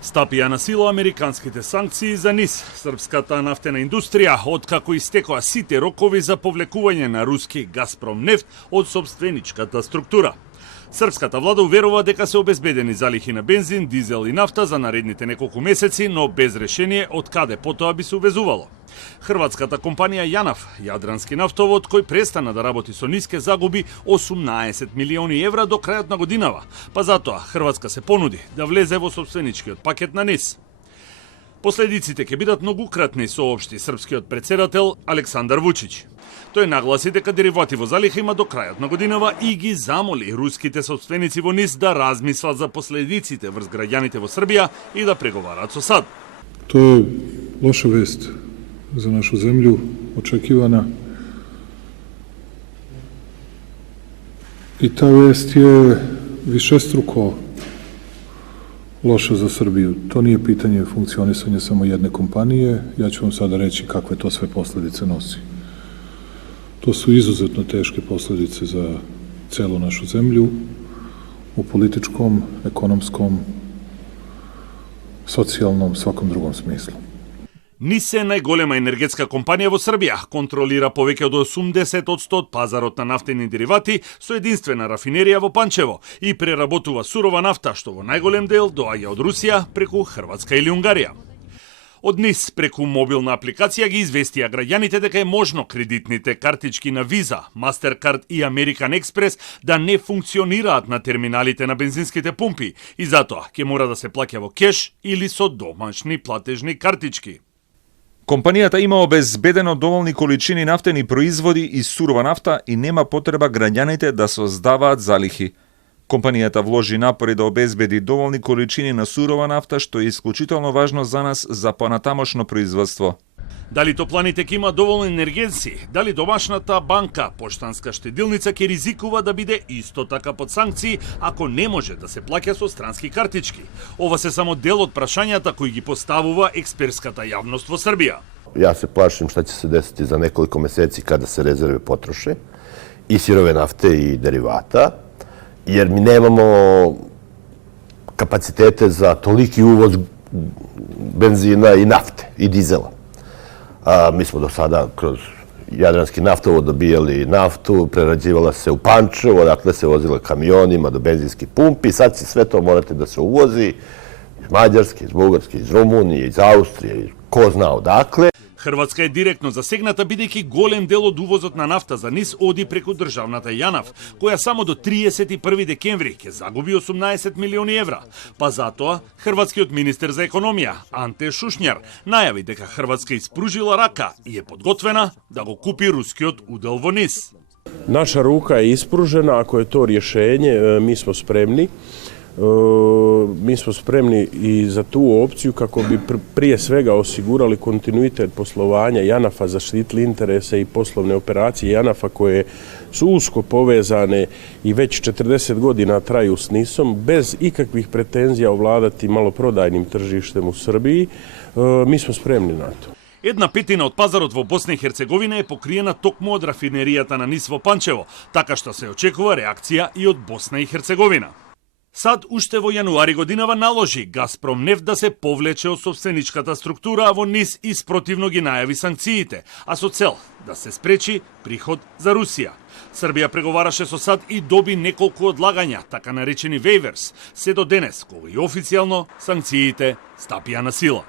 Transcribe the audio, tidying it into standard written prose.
Стапија на сила американските санкции за низ српската нафтена индустрија, откако истекоа сите рокови за повлекување на руски Газпром нефт од сопстvenичката структура. Српската влада уверува дека се обезбедени залихи на бензин, дизел и нафта за наредните неколку месеци, но без решение од каде потоа би се увезувало. Хрватската компанија Јанаф, јадрански нафтовод, кој престана да работи со ниске загуби 18 милиони евра до крајот на годинава, па затоа Хрватска се понуди да влезе во сопстvenичкиот пакет на НИС. Последиците ќе бидат многукратни, соопшти српскиот претседател Александар Вучич. Тој нагласи дека деривати во залиха има до крајот на годинава и ги замоли руските сопственици во НИС да размислат за последиците врз граѓаните во Србија и да преговараат со САД. Тоа е лоша вест за нашу земју, очекивана. И таа вест е вишеструко лоша за Србiju. To nije pitanje funkcionisanja samo jedne kompanije. Ja ću vam sada reći kakve to sve posledice nosi. To su izuzetno teške posledice za celu našu zemlju u političkom, ekonomskom, socijalnom, svakom drugom smislu. НИС е најголема енергетска компанија во Србија, контролира повеќе од 80% од пазарот на нафтени деривати со единствена рафинерија во Панчево и преработува сурова нафта, што во најголем дел доаѓа од Русија преку Хрватска или Унгарија. Од НИС преку мобилна апликација ги известија граѓаните дека е можно кредитните картички на Visa, Mastercard и American Express да не функционираат на терминалите на бензинските пумпи и затоа ќе мора да се плаќа во кеш или со домашни платежни картички. Компанијата има обезбедено доволни количини нафтени производи и сурова нафта и нема потреба граѓаните да создаваат залихи. Компанијата вложи напори да обезбеди доволни количини на сурова нафта, што е исклучително важно за нас за понатамошно производство. Дали топланите ќе има доволно енергенци, дали домашната банка, поштанска штедилница ќе ризикува да биде исто така под санкции ако не може да се плаќа со странски картички. Ова се само дел од прашањата кои ги поставува експертската јавност во Србија. Ja se plašim šta će se desiti za nekoliko meseci kada se rezerve potroše i sirove nafte i derivata, jer mi nemamo kapacitete za toliki uvoz benzina i nafte i dizela. Mi smo do sada kroz Jadranski naftovod dobijali naftu, prerađivala se u Pančevo, odakle se vozila kamionima do benzinskih pumpi. Sad će sve to morati da se uvozi iz Mađarske, iz Bugarske, iz Rumunije, iz Austrije, ko zna odakle. Хрватска е директно засегната бидејќи голем дел од увозот на нафта за НИС оди преку државната Јанаф, која само до 31 декември ќе загуби 18 милиони евра. Па затоа, хрватскиот министер за економија, Анте Шушњар, најави дека Хрватска испружила рака и е подготвена да го купи рускиот удел во НИС. Naša ruka je ispružena, ako je to rješenje, mi smo spremni. Mi smo spremni i za tu opciju kako bi prije svega osigurali kontinuitet poslovanja Janafa, zaštitili interese i poslovne operacije Janafa koje su usko povezane i već 40 godina traju s NIS-om, bez ikakvih pretenzija ovladati maloprodajnim tržištem u Srbiji. Mi smo spremni na to. Една петина од пазарот во Босна и Херцеговина е покриена токму од рафинеријата на НИС во Панчево, така што се очекува реакција и од Босна и Херцеговина. САД уште во јануари годинава наложи Газпром нефт да се повлече од сопстvenичката структура во НИС и спротивно ги најави санкциите, а со цел да се спречи приход за Русија. Србија преговараше со САД и доби неколку одлагања, така наречени waivers, се до денес, кога и официјално санкциите стапија на сила.